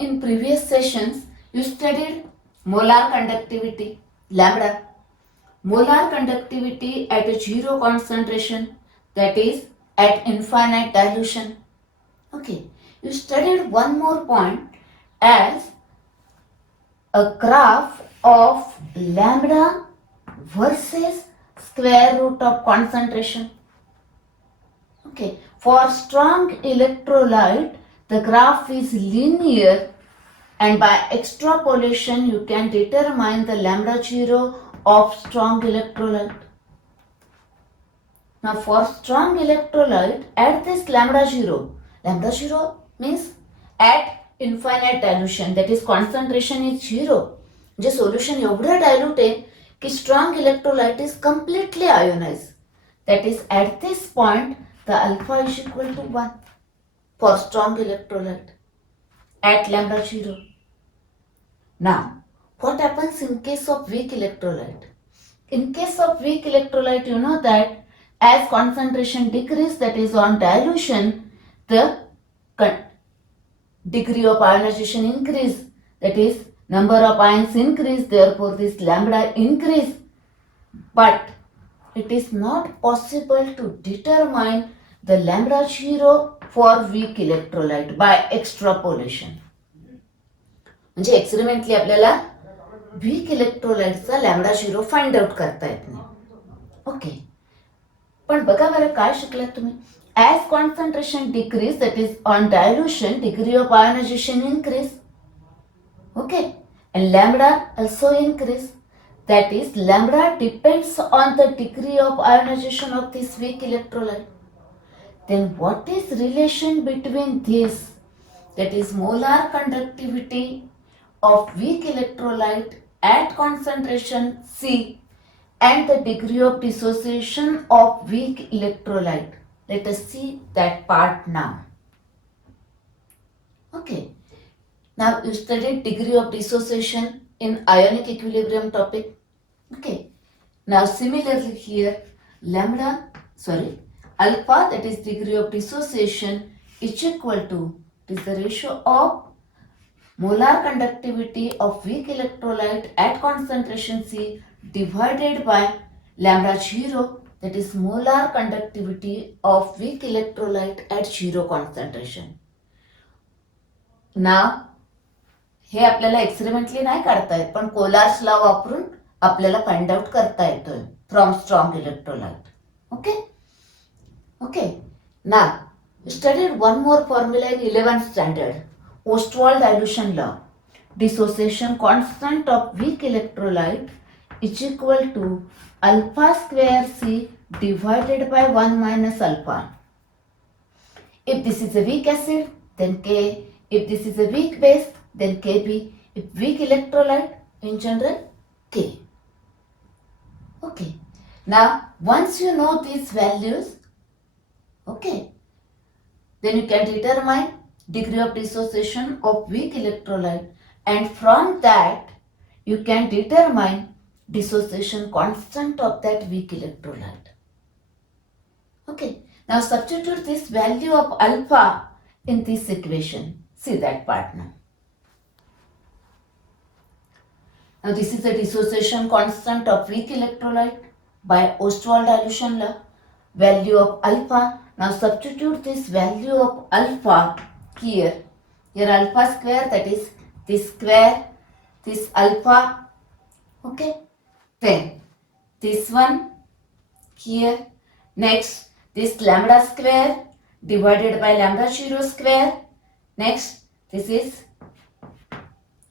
In previous sessions, you studied molar conductivity, lambda, molar conductivity at a zero concentration, that is at infinite dilution. Okay, you studied one more point as a graph of lambda versus square root of concentration. Okay, for strong electrolyte, the graph is linear, and by extrapolation you can determine the lambda zero of strong electrolyte. Now for strong electrolyte, at this lambda zero means at infinite dilution, that is concentration is zero. J solution एवढं dilute आहे की strong electrolyte is completely ionized. That is at this point the alpha is equal to 1 for strong electrolyte at lambda zero. Now, what happens in case of weak electrolyte? In case of weak electrolyte, you know that as concentration decrease, that is on dilution, the degree of ionization increase, that is number of ions increase, therefore this lambda increase. But it is not possible to determine the lambda zero for weak electrolyte by extrapolation. म्हणजे experimentally आपल्याला weak इलेक्ट्रोलाइटचा lambda zero find out करता येत नाही. Okay, पण बघा बरं काय शिकलात तुम्ही. As concentration decreases, that is on dilution, degree of ionisation increase. Okay, and lambda also increase. That is, lambda depends on the degree of ionization of this weak electrolyte. Then what is relation between this, that is molar conductivity of weak electrolyte at concentration C and the degree of dissociation of weak electrolyte? Let us see that part now. Okay, now you studied degree of dissociation in ionic equilibrium topic. Okay, now similarly here alpha, that is degree of dissociation, is equal to, it is the ratio of molar conductivity of weak electrolyte at concentration C divided by lambda zero, that is molar conductivity of weak electrolyte at zero concentration. Now हे आपल्याला experimentally नाही काढता येत, पण कोलार्स law वापरून आपल्याला find out करता येतोय from strong electrolyte. Okay okay, now studied one more formula in 11th standard, Ostwald dilution law. Dissociation constant of weak electrolyte is equal to alpha square C divided by 1 minus alpha. If this is a weak acid, then K. If this is a weak base, then Kb. If weak electrolyte, in general, K. Okay. Now, once you know these values, okay, then you can determine degree of dissociation of weak electrolyte, and from that you can determine dissociation constant of that weak electrolyte. Okay, now substitute this value of alpha in this equation. See that part now. Now this is the dissociation constant of weak electrolyte by Ostwald dilution law. Value of alpha. Now substitute this value of alpha here. Here alpha square, that is this square, this alpha. Okay. Then this one here. Next this lambda square divided by lambda zero square. Next this is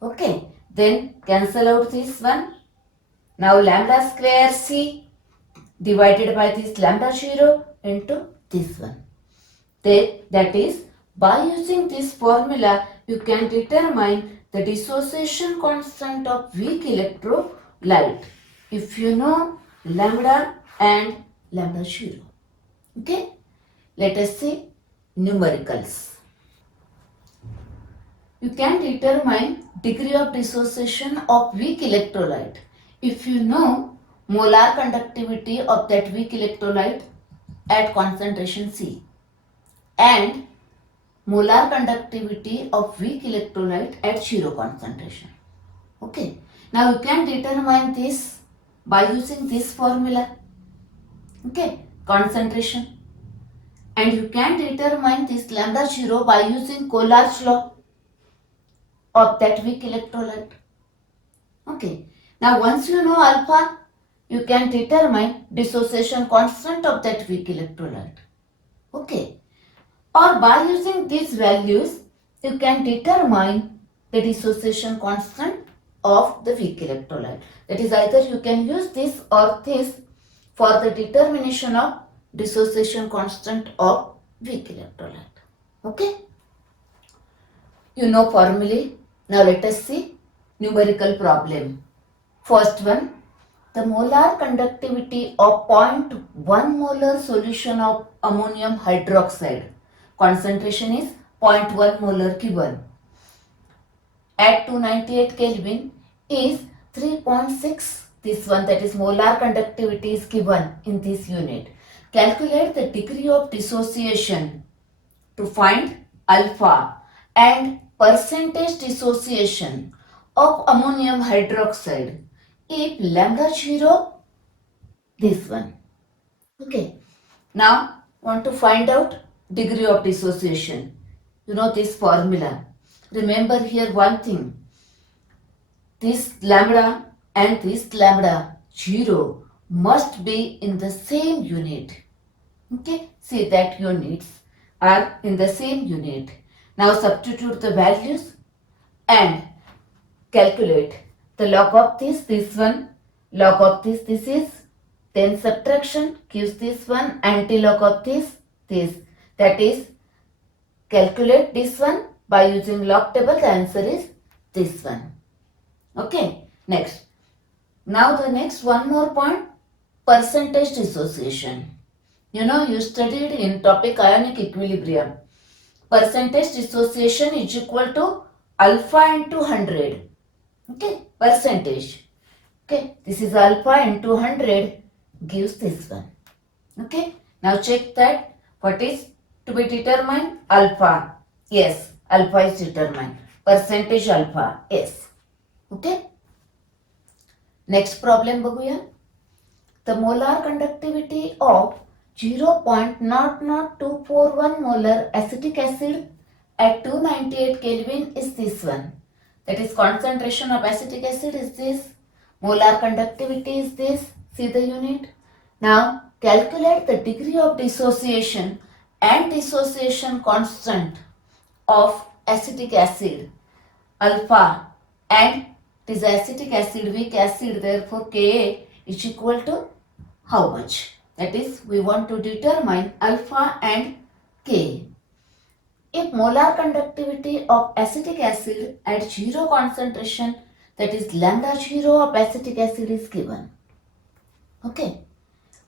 okay. Then cancel out this one. Now lambda square C divided by this lambda zero into this one. That is, by using this formula you can determine the dissociation constant of weak electrolyte if you know lambda and lambda zero. Okay, let us see numericals. You can determine degree of dissociation of weak electrolyte if you know molar conductivity of that weak electrolyte at concentration C and molar conductivity of weak electrolyte at zero concentration. Okay. Now you can determine this by using this formula. Okay. Concentration. And you can determine this lambda 0 by using Collard's law of that weak electrolyte. Okay. Now once you know alpha, you can determine dissociation constant of that weak electrolyte. Okay. Or by using these values, you can determine the dissociation constant of the weak electrolyte. That is, either you can use this or this for the determination of dissociation constant of weak electrolyte. Okay? You know formulae. Now let us see numerical problem. First one, the molar conductivity of 0.1 molar solution of ammonium hydroxide. Concentration is 0.1 molar given. At 298 Kelvin is 3.6. This one, that is molar conductivity, is given in this unit. Calculate the degree of dissociation to find alpha and percentage dissociation of ammonium hydroxide if lambda 0, this one. Okay. Now want to find out degree of dissociation. You know this formula. Remember here one thing. This lambda and this lambda 0 must be in the same unit. Okay. See that units are in the same unit. Now substitute the values and calculate the log of this one, log of this is, then subtraction gives this one, anti-log of this. That is, calculate this one by using log table, the answer is this one. Okay, next. Now the next one more point, percentage dissociation. You know, you studied in topic ionic equilibrium. Percentage dissociation is equal to alpha into 100. Okay, percentage. Okay, this is alpha into 100 gives this one. Okay, now check that what is to be determined. Alpha. Yes, alpha is determined. Percentage alpha. Yes. Okay. Next problem बघूया. The molar conductivity of 0.00241 molar acetic acid at 298 Kelvin is this one. That is, concentration of acetic acid is this. Molar conductivity is this. See the unit. Now calculate the degree of dissociation and dissociation constant of acetic acid alpha, and it is acetic acid, weak acid, therefore Ka is equal to how much? That is, we want to determine alpha and K. If molar conductivity of acetic acid at 0 concentration, that is lambda 0 of acetic acid is given. Okay.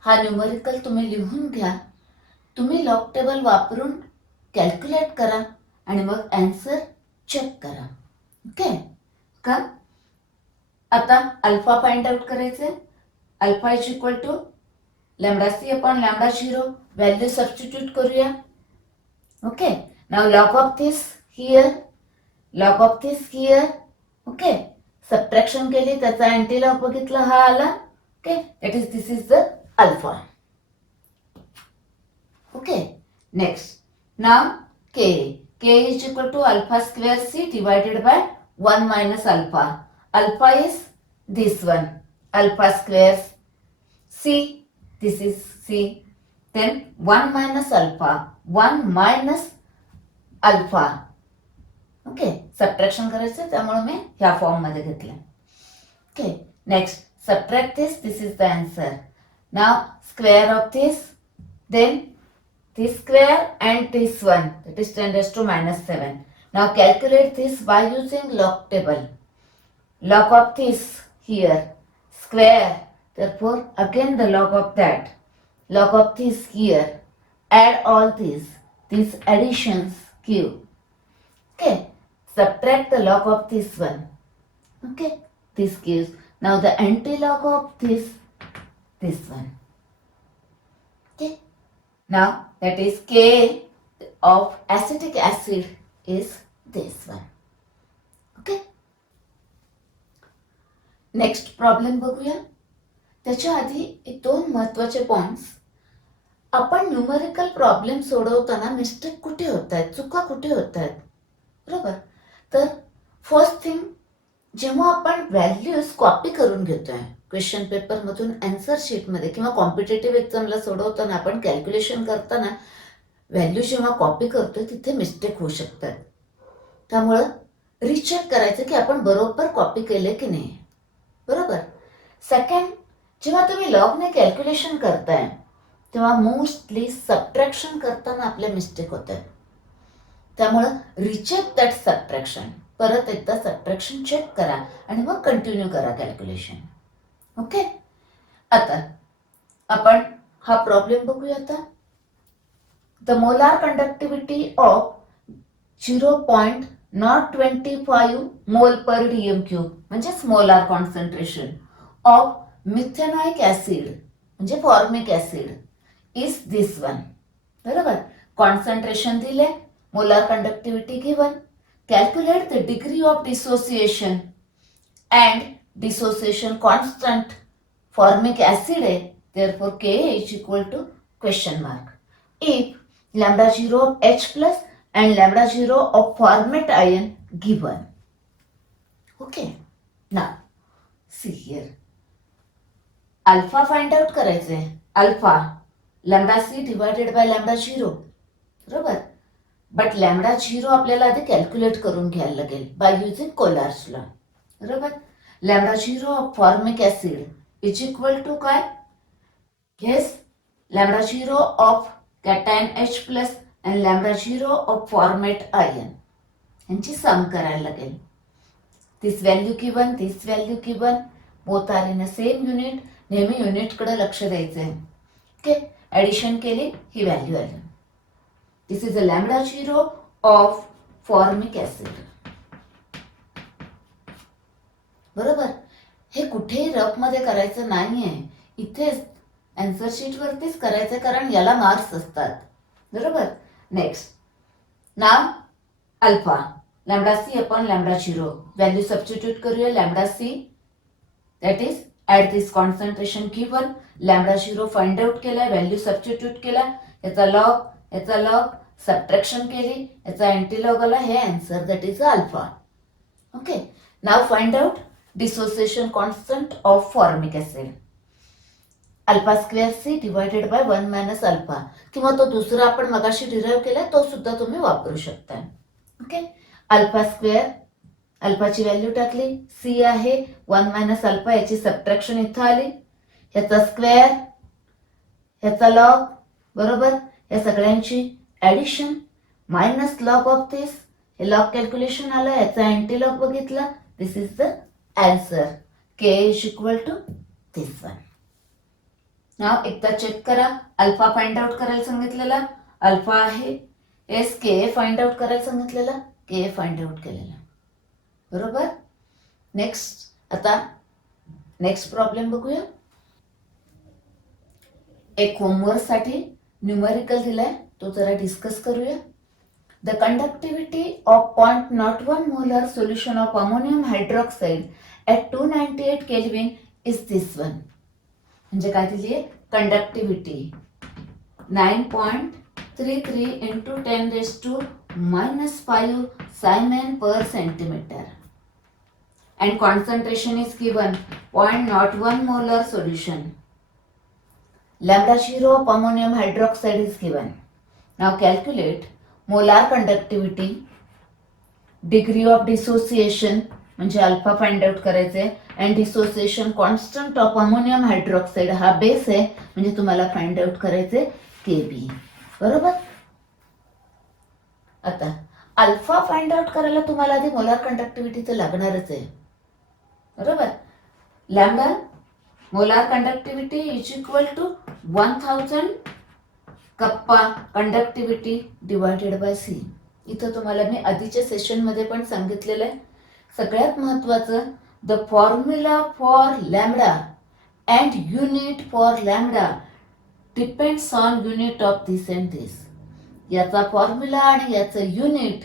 हा numerical तुम्ही लिहून घ्या. तुम्ही log table वापरून calculate करा आणि मग answer check करा. ओके का? आता अल्फा फाइंड आउट करायचे. Alpha is equal to lambda C upon lambda 0. Value substitute करूया. Okay. Now log of this here, log of this here. Okay. Subtraction केली, त्याचा अँटी लॉग बघितला, हा आला. Okay. That is this is the alpha. Okay, next. Now K is equal to alpha square C divided by 1 minus alpha. Alpha is this one, alpha square C, this is C. Then 1 minus alpha, 1 minus alpha. Okay, subtraction करायचं, त्यामुळे मी ह्या form मध्ये घेतलं. Okay, next subtract this is the answer. Now square of this, then this square and this one, that is 10 raised to minus 7. Now calculate this by using log table. Log of this here, square, therefore again the log of that. Log of this here, add all these additions give. Okay, subtract the log of this one. Okay, this gives. Now the anti-log of this one. Okay, now that is K of acetic acid is this one. Okay, next problem बघूया. त्याच्या आधी एक दोन महत्वाचे points. आपण numerical problem सोडवताना mistake कुठे होत आहेत, चुका कुठे होत आहेत, बरोबर. तर फर्स्ट थिंग, जेव्हा आपण व्हॅल्यूज कॉपी करून घेतोय क्वेश्चन पेपरमधून आन्सर शीटमध्ये किंवा कॉम्पिटेटिव्ह एक्झामला सोडवताना आपण कॅल्क्युलेशन करताना व्हॅल्यू जेव्हा कॉपी करतोय तिथे मिस्टेक होऊ शकतात. त्यामुळं रिचेक करायचं की आपण बरोबर कॉपी केले की नाही, बरोबर. सेकंड, जेव्हा तुम्ही लॉगने कॅल्क्युलेशन करताय तेव्हा मोस्टली सबट्रॅक्शन करताना आपले मिस्टेक होत आहेत. त्यामुळं रिचेक दॅट सबट्रॅक्शन, परत एकदा सबट्रॅक्शन चेक करा आणि मग कंटिन्यू करा कॅल्क्युलेशन. ओके, आता आपण हा प्रॉब्लेम बघूया. आता द मोलार कंडक्टिव्हिटी ऑफ 0.025 मोल पर डीएम क्यूब म्हणजे मोलार कॉन्सन्ट्रेशन ऑफ मिथेनॉइक ऍसिड म्हणजे formic acid is this one, बरोबर. कॉन्सन्ट्रेशन दिले, molar conductivity given. Calculate the degree of dissociation and dissociation constant formic acid आहे, therefore Ka is equal to question mark. If lambda 0 of H plus and lambda 0 of format ion given. Okay, now see here. Alpha find out करायचे. Alpha lambda C divided by lambda 0, बरोबर. But lambda 0 आपल्याला आधी calculate करून घ्यायला लागेल by using Kohlrausch's law, बरोबर. Lambda 0 of formic acid is equal to काय? Yes, lambda 0 of cation H plus आणि लॅम्बडा 0 ऑफ फॉर्मेट आयन यांची सम करायला लागेल. This value given, this value given, both are in a same unit. नेहमी युनिटकडे लक्ष द्यायचं आहे. ओके, ऍडिशन केली ही व्हॅल्यू आली. This is a lambda 0 of formic acid, बरोबर. हे कुठेही रफ मध्ये करायचं नाहीये, इथेच आन्सर शीट वरतीच करायचं, कारण याला मार्क्स असतात, बरोबर. Next, now alpha lambda C upon lambda 0, value substitute करूया. Lambda C that is at this concentration given, lambda 0 find out केला, व्हॅल्यू सबस्टिट्यूट केला, याचा लॉग सबट्रॅक्शन केली, याचा अँटीलॉग आला, हे answer that is alpha. Okay, now find out dissociation constant of formic acid. Alpha square C divided by 1 minus alpha, किंवा तो दुसरा आपण मगाशी डिराईव्ह केला तो सुद्धा तुम्ही वापरू शकता. ओके, अल्फा स्क्वेअर, अल्फाची व्हॅल्यू टाकली, सी आहे 1 मायनस अल्फा, याची सबट्रॅक्शन इथं आली, ह्याचा स्क्वेअर, ह्याचा लॉग, बरोबर. या सगळ्यांची addition minus log of this, हे लॉग कॅल्क्युलेशन आलं, याचा अँटीलॉग बघितला. This is the answer. K is equal to this one. Now एकदा चेक करा. अल्फा फाइंड आउट करायला सांगितलेला अल्फा आहे, एस के फाइंड आउट करायला सांगितलेला के फाइंड आउट केलेला, बरोबर. नेक्स्ट, आता नेक्स्ट प्रॉब्लेम बघूया. एक होमवर्क साठी न्यूमेरिकल दिलाय, तो जरा डिस्कस करूया. The conductivity of 0.01 molar solution of ammonium hydroxide at 298 kelvin is this one. म्हणजे काय दिली आहे? कंडक्टिव्हिटी 9.33 इंटू 10⁻⁻5 सायमन पर centimetre and concentration is given 0.01 molar solution. Lambda 0 of ammonium hydroxide is given. Now calculate molar conductivity, degree of dissociation म्हणजे alpha find out करायचे, and dissociation constant of ammonium hydroxide हा base आहे, म्हणजे तुम्हाला find out करायचे Kb, बरोबर. आता alpha find out करायला तुम्हाला आधी मोलार कंडक्टिव्हिटी तर लागणारच आहे, बरोबर. Lambda molar conductivity is equal to 1000 kappa conductivity divided by C. इथं तुम्हाला मी आधीच्या सेशनमध्ये पण सांगितलेलं आहे. सगळ्यात महत्त्वाचं, the formula for lambda and unit for lambda depends on unit of this and this. याचा फॉर्म्युला आणि याचं युनिट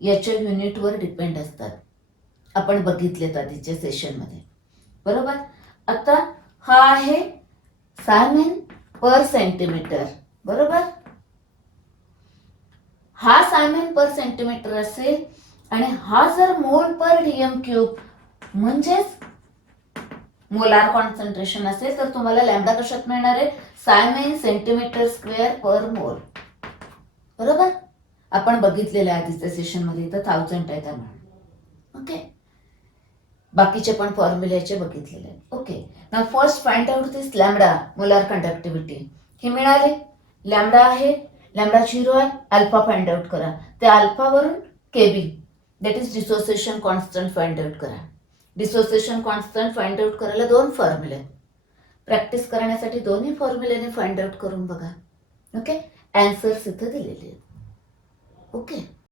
याच्या युनिटवर डिपेंड असतात. आपण बघितलेत आधीच्या सेशनमध्ये. बरोबर. आता हा आहे सायमेन पर सेंटीमीटर. बरोबर. हा सायमेन पर सेंटीमीटर असेल आणि हा जर मोल पर डीएम क्यूब म्हणजेच मोलार कॉन्सन्ट्रेशन असेल तर तुम्हाला लॅम्बडा कशात मिळणार आहे? सायमेन सेंटीमीटर स्क्वेअर पर मोल. बरोबर. आपण बघितलेलं आहे आधीच्या सेशन मध्ये. इथं 1000 आहे त्यामुळे. ओके. बाकीचे पण फॉर्म्युल्याचे बघितलेले आहेत. Okay. Now first find out this lambda molar conductivity. हे मिळाले. लॅम्बडा आहे, लॅम्बडा 0 आहे, अल्फा फाइंड आउट करा. त्या अल्फावरून K B that is dissociation constant find out करा. डिसोसिएशन कॉन्स्टंट फाइंड आउट करायला 2 फॉर्म्युले आहेत. प्रॅक्टिस करण्यासाठी दोन्ही फॉर्म्युलेने फाइंड आउट करून बघा. ओके. आन्सर्स इथं दिलेले आहेत. ओके.